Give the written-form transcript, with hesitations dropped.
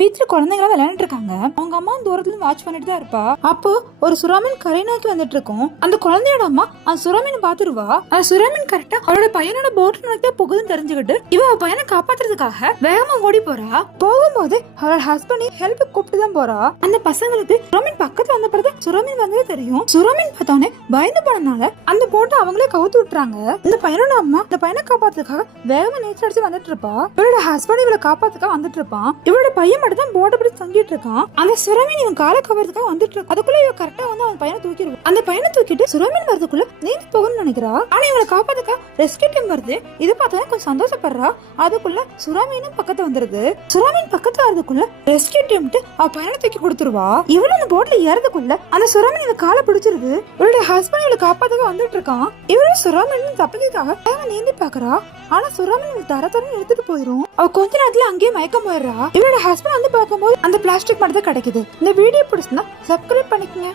பீச்ல குழந்தைங்களாம் விளையாண்டு இருக்காங்க. அவங்க அம்மா தூரத்துல வாட்ச் பண்ணிட்டு தான் இருப்பா. அப்போ ஒரு சுறாமீன் கரை நோக்கி வந்துட்டு இருக்கும். அந்த குழந்தையோட அம்மா அந்த சுறாமீன் பாத்துருவா. அந்த சுறாமீன் கரெக்டா அவளோட பையனோட போட் நோக்கி போகுதுன்னு தெரிஞ்சுக்கிட்டு இவ பையனை காப்பாத்துறதுக்காக வேகமா ஓடி போறா. போகும்போது அவளோட ஹஸ்பண்ட் ஹெல்ப் கூப்பிட்டு தான் போறா. அந்த பசங்களுக்கு சுறாமீன் பக்கத்துல வந்த பிறகு சுறாமீன் வந்ததே தெரியும். சுறாமீன் பார்த்தோன்னே பயந்து போனனால அந்த போட்டை அவங்களே கவுத்து விட்டுறாங்க. இந்த பையனோட அம்மா இந்த பையனை காப்பாத்துறதுக்காக வேகமா நீச்சல் அடிச்சு வந்துட்டு இருப்பா. இவளோட ஹஸ்பண்ட் இவளை காப்பாத்துக்காக வந்துட்டு இருப்பான். இவளோட பையன் மட்டும் தான் போட்டை பிடிச்சு தங்கிட்டு இருக்கான். அந்த சுறாமீன் இவன் காலை கவர்றதுக்காக வந்துட்டு இருக்கு. அதுக்குள்ள இவ கரெக்டா வந்து அவன் பையனை தூக்கிடுவான். அந்த பையனை தூக்கிட்டு சுறாமீன் வரதுக்குள்ள நீந்தி போகணும்னு நினைக்கிறா. ஆனா இவளை காப்பாத்துக்க ரெஸ்கியூ டீம் வருது. இது பார்த்தா கொஞ்சம் சந்தோஷப்படுறா. அதுக்குள்ள சுறாமீனும் பக்கத்து வந்துருது. சுறாமீன் பக்கத்து வரதுக்குள்ள ரெஸ்கியூ டீம் அவ பையனை தூக்கி கொடுத்துருவா. இவளும் அந்த போட்ல ஏறதுக்குள்ள அந்த சுறாமீன் இவ காலை பிடிச்சிருது. இவளுடைய ஹஸ்பண்ட் இவளை காப்பாத்துக்க வந்துட்டு இருக்கான். இவளும் சுறாமீன் தப்பிக்கிறதுக்காக நீந்தி பாக்குறா. ஆனா சுறாமீன் தர தரன்னு எடுத்துட்டு போயிரும். அவ கொஞ்ச நேரத்துல அங்கேயே மயக்கம் போயிடுறா. இவளோட ஹஸ்பண்ட் வந்து பார்க்கும்போது அந்த பிளாஸ்டிக் மட்டும் தான் கிடைக்குது. இந்த வீடியோ பிடிச்சிருந்தா சப்ஸ்கிரைப் பண்ணிக்கங்க.